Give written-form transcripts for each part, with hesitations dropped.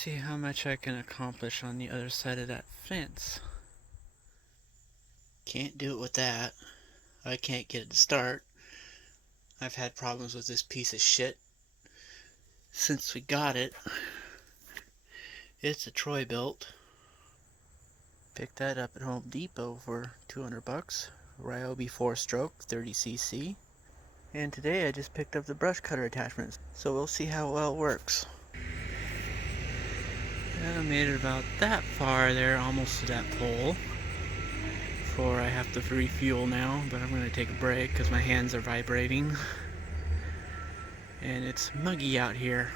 see how much I can accomplish on the other side of that fence. Can't do it with that. I can't get it to start. I've had problems with this piece of shit since we got it. It's a Troy built. Picked that up at Home Depot for 200 bucks. Ryobi 4-stroke 30cc. And today I just picked up the brush cutter attachments, so we'll see how well it works. I made it about that far there, almost to that pole, before I have to refuel now, but I'm going to take a break because my hands are vibrating. And it's muggy out here.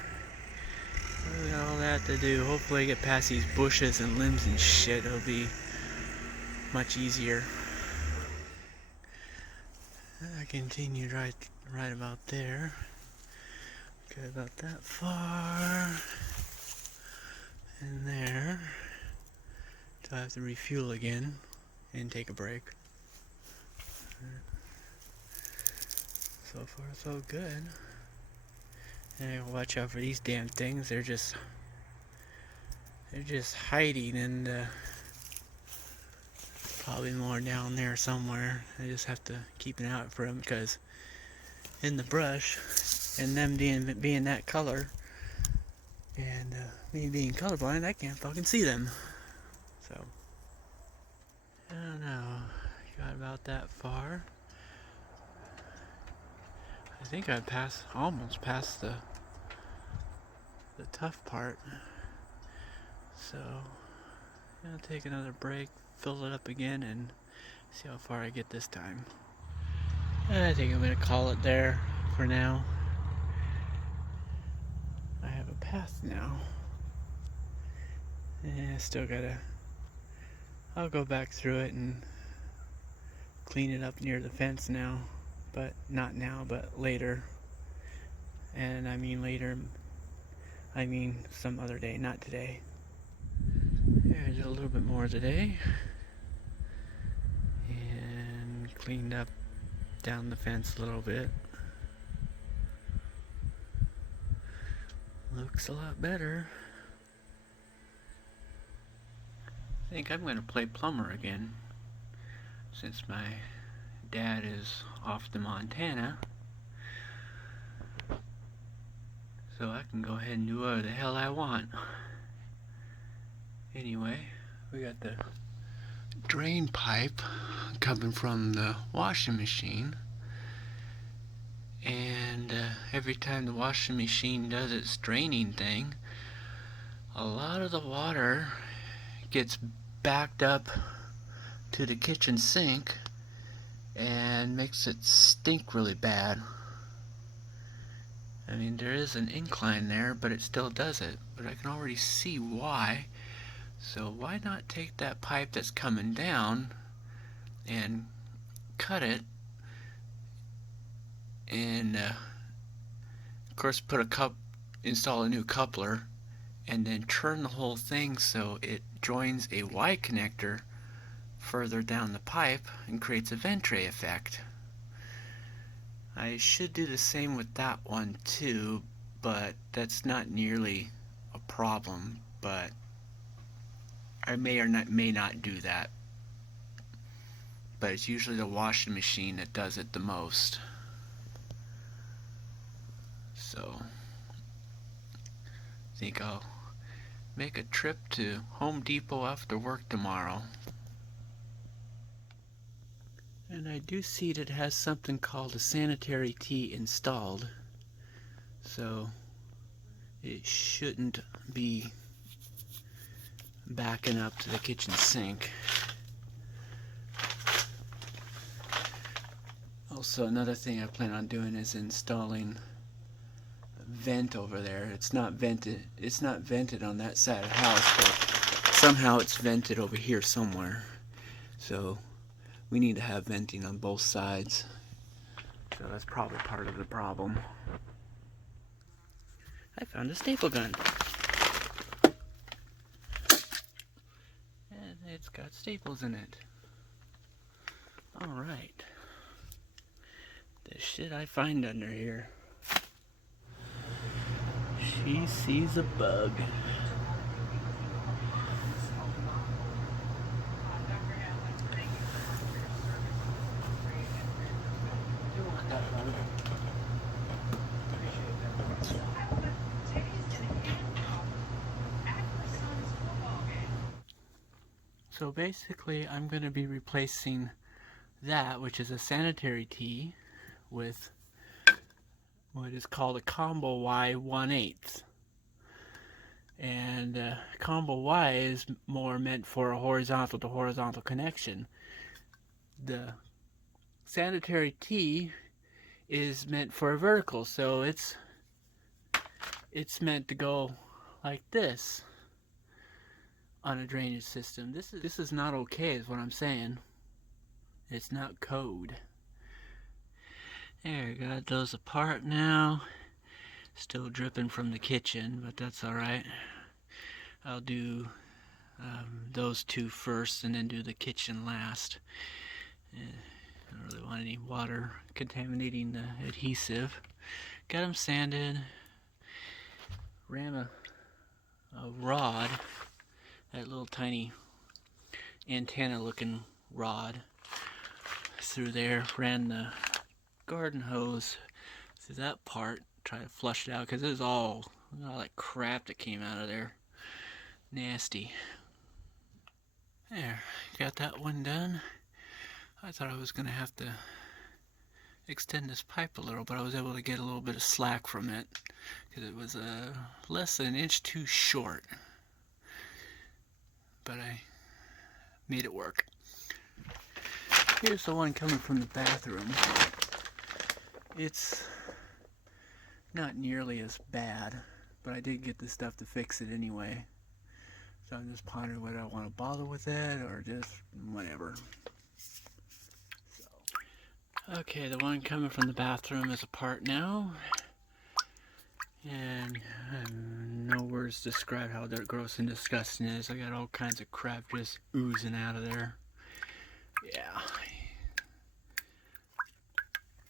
We got all that to do. Hopefully I get past these bushes and limbs and shit. It'll be much easier. I continued right about there. Got about that far. And there. So I have to refuel again and take a break. So far so good. And I gotta watch out for these damn things. They're just hiding, and probably more down there somewhere. I just have to keep an eye out for them because in the brush, and them being that color, and me being colorblind, I can't fucking see them. So I don't know. Got about that far. I think I almost passed the tough part. So I'm gonna take another break, fill it up again, and see how far I get this time. I think I'm gonna call it there for now. I have a path now. And I'll go back through it and clean it up near the fence now. But not now, but later. And I mean later, I mean some other day, not today. There's a little bit more today. And cleaned up down the fence a little bit. Looks a lot better. I think I'm going to play plumber again, since my dad is off to Montana. So I can go ahead and do whatever the hell I want. Anyway, we got the drain pipe coming from the washing machine. And every time the washing machine does its draining thing, a lot of the water gets backed up to the kitchen sink and makes it stink really bad. I mean, there is an incline there, but it still does it. But I can already see why. So why not take that pipe that's coming down and cut it, and of course install a new coupler, and then turn the whole thing so it joins a Y connector further down the pipe and creates a vent tray effect. I should do the same with that one too, but that's not nearly a problem. But I may not do that. But it's usually the washing machine that does it the most. So I think I'll make a trip to Home Depot after work tomorrow. And I do see that it has something called a sanitary tee installed, so it shouldn't be backing up to the kitchen sink. Also, another thing I plan on doing is installing a vent over there. It's not vented on that side of the house, but somehow it's vented over here somewhere. So we need to have venting on both sides. So that's probably part of the problem. I found a staple gun. And it's got staples in it. Alright. The shit I find under here. She sees a bug. So basically I'm going to be replacing that, which is a sanitary tee, with what is called a combo Y 1/8. And combo Y is more meant for a horizontal to horizontal connection. The sanitary tee is meant for a vertical, so it's meant to go like this on a drainage system. This is not okay, is what I'm saying. It's not code. There, got those apart now. Still dripping from the kitchen, but that's alright. I'll do those two first and then do the kitchen last. I don't really want any water contaminating the adhesive. Got them sanded. Ran a rod, that little tiny antenna looking rod, through there. Ran the garden hose through that part. Try to flush it out because there's all that crap that came out of there. Nasty. There, got that one done. I thought I was going to have to extend this pipe a little, but I was able to get a little bit of slack from it because it was less than an inch too short. But I made it work. Here's the one coming from the bathroom. It's not nearly as bad, but I did get the stuff to fix it anyway. So I'm just pondering whether I want to bother with it or just whatever. So. Okay, the one coming from the bathroom is apart now. And no words to describe how gross and disgusting it is. I got all kinds of crap just oozing out of there. Yeah.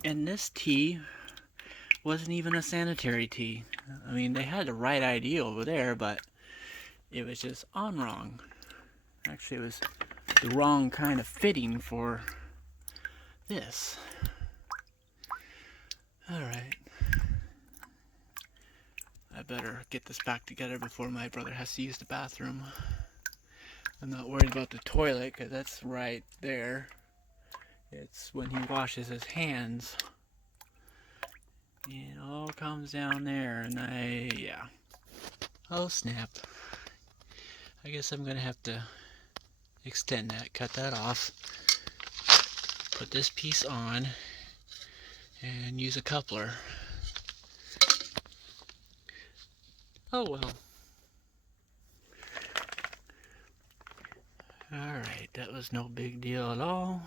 And this tee wasn't even a sanitary tee. I mean, they had the right idea over there, but it was just on wrong. Actually, it was the wrong kind of fitting for this. Alright. I better get this back together before my brother has to use the bathroom. I'm not worried about the toilet because that's right there. It's when he washes his hands. It all comes down there, and yeah. Oh snap. I guess I'm gonna have to extend that, cut that off, put this piece on, and use a coupler. Oh well. Alright, that was no big deal at all.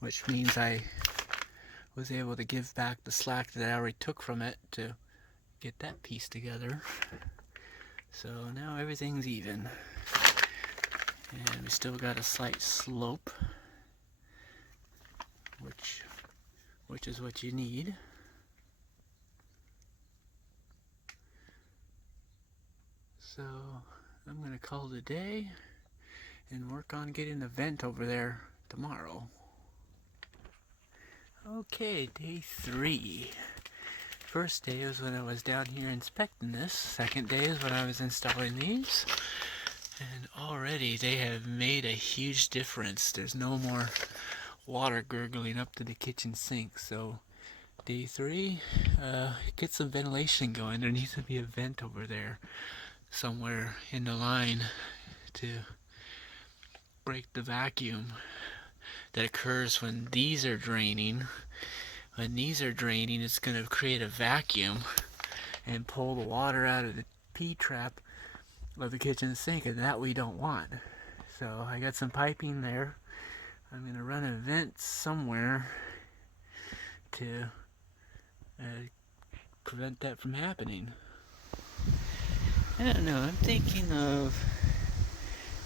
Which means I was able to give back the slack that I already took from it to get that piece together. So now everything's even. And we still got a slight slope, which is what you need. So I'm gonna call it a day and work on getting the vent over there tomorrow. Okay, day 3. First day was when I was down here inspecting this. Second day is when I was installing these. And already they have made a huge difference. There's no more water gurgling up to the kitchen sink. So day 3, get some ventilation going. There needs to be a vent over there somewhere in the line to break the vacuum that occurs when these are draining. When these are draining, it's going to create a vacuum and pull the water out of the P-trap of the kitchen sink, and that we don't want. So I got some piping there. I'm going to run a vent somewhere to prevent that from happening. I don't know, I'm thinking of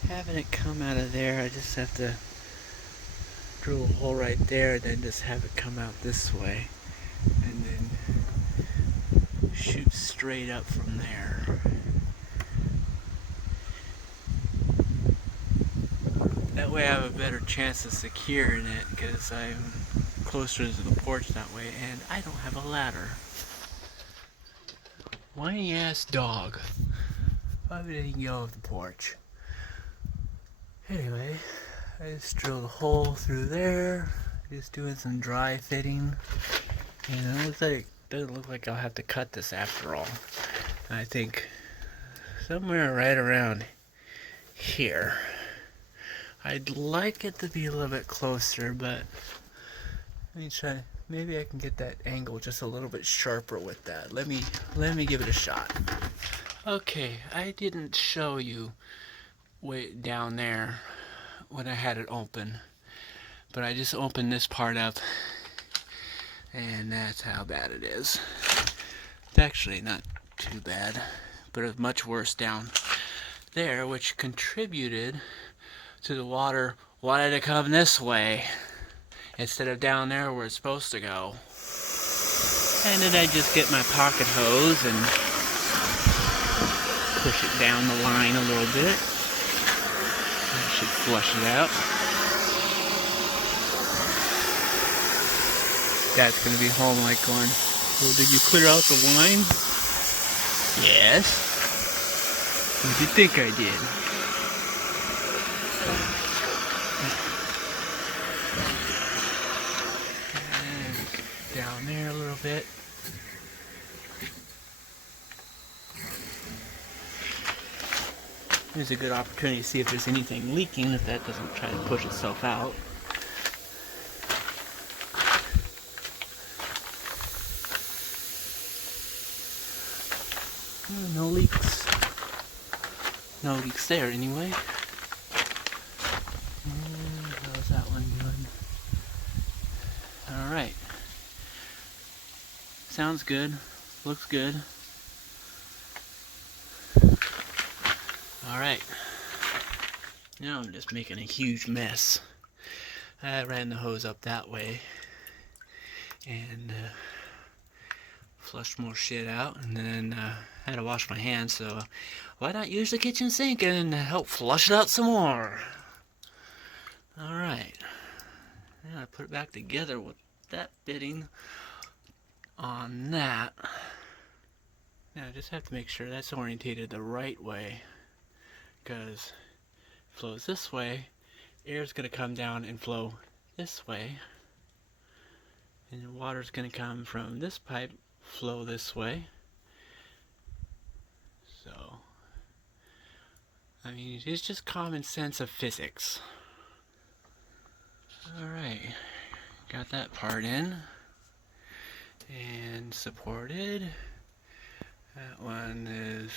having it come out of there. I just have to drill a hole right there, then just have it come out this way, and then shoot straight up from there. That way I have a better chance of securing it because I'm closer to the porch that way, and I don't have a ladder. Whiny ass dog. Probably didn't go off the porch. Anyway, I just drilled a hole through there. Just doing some dry fitting. And it looks like, doesn't look like I'll have to cut this after all. I think somewhere right around here. I'd like it to be a little bit closer, but let me try. Maybe I can get that angle just a little bit sharper with that. Let me give it a shot. Okay, I didn't show you way down there when I had it open, but I just opened this part up, and that's how bad it is. It's actually not too bad, but it's much worse down there, which contributed to the water wanting to come this way instead of down there where it's supposed to go. And then I just get my pocket hose and push it down the line a little bit. That should flush it out. Dad's gonna be home like going, well, did you clear out the line? Yes. What did you think I did? And down there a little bit. Here's a good opportunity to see if there's anything leaking, if that doesn't try to push itself out. No leaks. No leaks there anyway. And how's that one doing? Alright. Sounds good. Looks good. Alright. Now I'm just making a huge mess. I ran the hose up that way and flushed more shit out, and then had to wash my hands, so why not use the kitchen sink and help flush it out some more? Alright. Now I put it back together with that fitting on that. Now I just have to make sure that's orientated the right way, because it flows this way, air's going to come down and flow this way, and the water's going to come from this pipe, flow this way. So, I mean, it's just common sense of physics. Alright, got that part in and supported. That one is,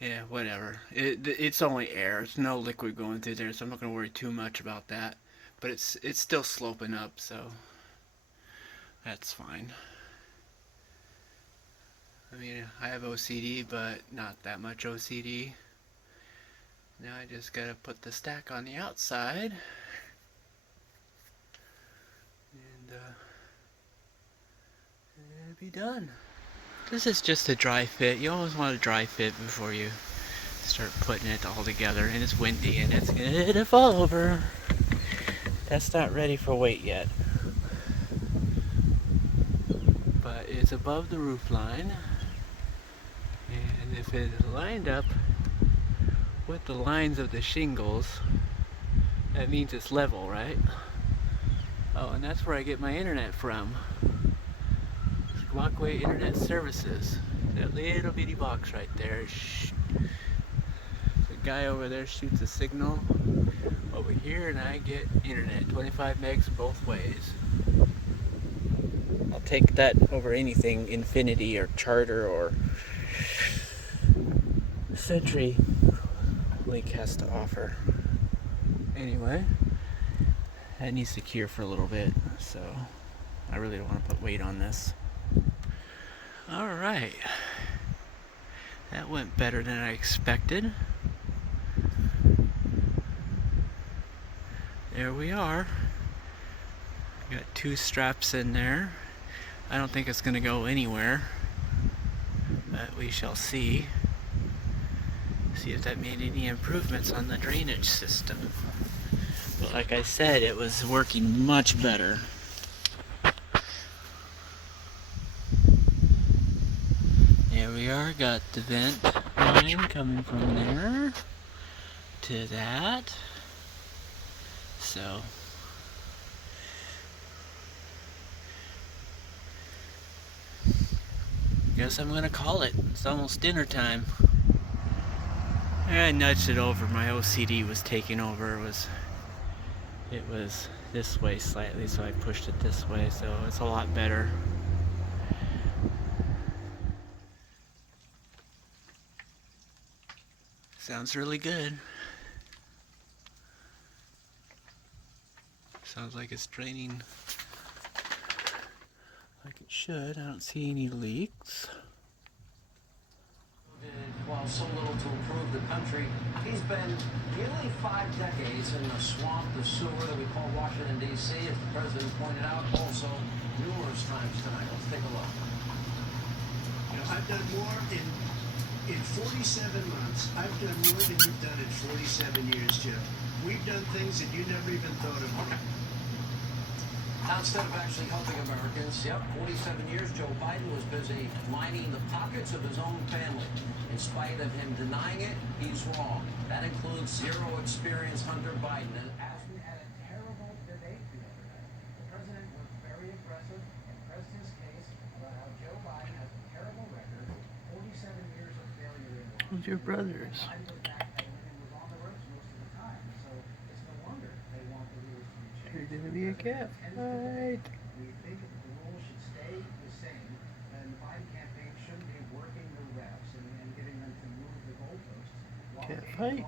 yeah, whatever. It's only air. It's no liquid going through there, so I'm not going to worry too much about that. But it's still sloping up, so that's fine. I mean, I have OCD, but not that much OCD. Now I just gotta put the stack on the outside. And it'll be done. This is just a dry fit. You always want a dry fit before you start putting it all together. And it's windy and it's gonna fall over. That's not ready for weight yet. But it's above the roof line. And if it's lined up with the lines of the shingles, that means it's level, right? Oh, and that's where I get my internet from. Walkway Internet Services. That little bitty box right there. The guy over there shoots a signal over here, and I get internet. 25 megs both ways. I'll take that over anything Infinity or Charter or Century Link has to offer. Anyway, that needs to cure for a little bit, so I really don't want to put weight on this. Alright, that went better than I expected. There we are. Got 2 straps in there. I don't think it's going to go anywhere, but we shall see. See if that made any improvements on the drainage system. But like I said, it was working much better. There we are, got the vent line coming from there to that. So guess I'm gonna call it. It's almost dinner time. I nudged it over. My OCD was taking over. It was this way slightly, so I pushed it this way, so it's a lot better. Sounds really good. Sounds like it's draining like it should. I don't see any leaks. While so little to improve the country, he's been nearly 5 decades in the swamp, the sewer that we call Washington, D.C., as the president pointed out, also numerous times tonight. Let's take a look. You know, I've done more in 47 months. I've done more than you've done in 47 years, Jim. We've done things that you never even thought of. Okay. Now, instead of actually helping Americans, 47 years, Joe Biden was busy lining the pockets of his own family. In spite of him denying it, he's wrong. That includes zero experience Hunter Biden. And as we had a terrible debate the other day, the president was very aggressive and pressed his case about how Joe Biden has a terrible record, 47 years of failure in Washington. Who's your brothers? Biden was back and was on the ropes most of the time, so it's no wonder they want the rules to be changed. There's gonna be a cat fight. We think that the rules should stay the same, and the Biden campaign shouldn't be working the refs and getting them to move the goalposts. Cat fight.